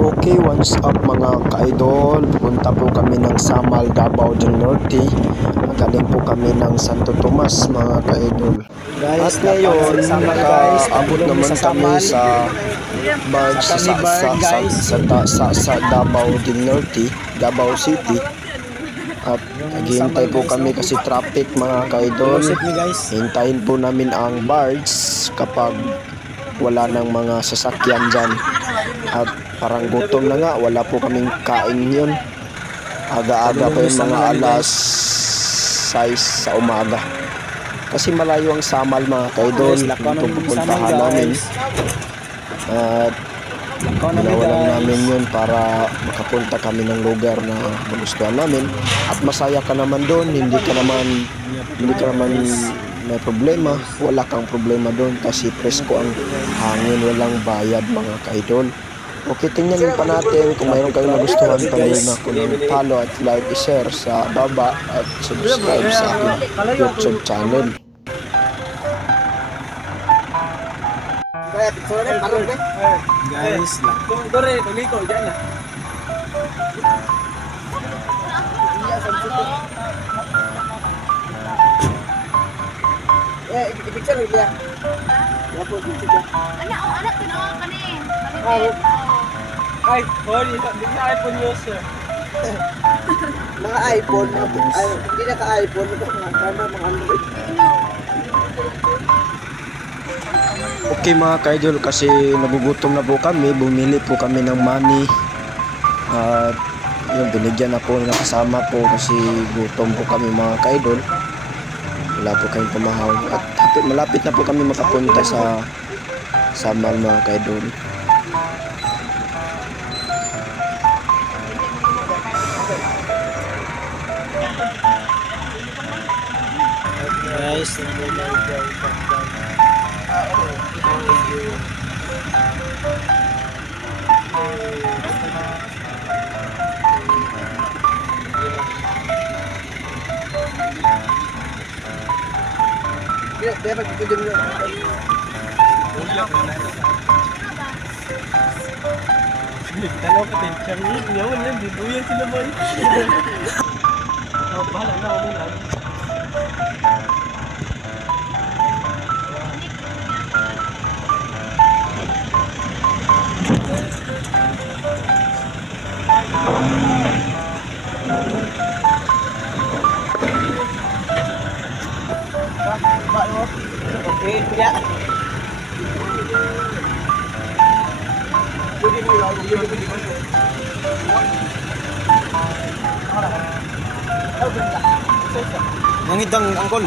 Okay, what's up mga ka-idol? Pupunta po kami ng Samal, Davao del Norte. Galing po kami ng Santo Tomas mga ka-idol. At ngayon, nakaabot naman kami sa barge sa Davao del Norte, Davao City. At naghihintay po kami kasi traffic mga ka-idol. Hintayin po namin ang barge kapag wala nang mga sasakyan dyan. At parang gutom na nga, wala po kaming kain yun. Aga-aga pa yung mga alas 6 sa umaga. Kasi malayo ang Samal mga ka-idol. Ito pupuntahan namin. At ginawalan namin yun para makapunta kami ng lugar na magustuhan namin. At masaya ka naman doon, hindi ka naman may problema, wala kang problema doon kasi presko ang hangin, walang bayad mga ka-idol. Okay, tingnan pa natin kung mayroon kayong nagustuhan, pag-iwan ako ng follow at like, share sa baba at subscribe sa aking YouTube channel. Guys, dore tuliko diyan na. Picture dia. Ya po picture dia. Anak tinawa ka ni. Ay, sorry, hindi na iPhone user. Mga iPhone, hindi na ka-iPhone, mga Android. Okay mga ka-idol, kasi nagugutom na po kami, bumili po kami ng money. At yung binigyan ako ng kasama po kasi gutom po kami mga ka-idol. Wala po kayong pamahaw. At malapit na po kami makapunta sa Samal mga ka-idol. Guys, Dia begitu dulu. Tanaw ka din, Charlie, ngayon lang, dibuyan sila mo. Bahala na ako muna. Okey, ya. Yang itang angkol.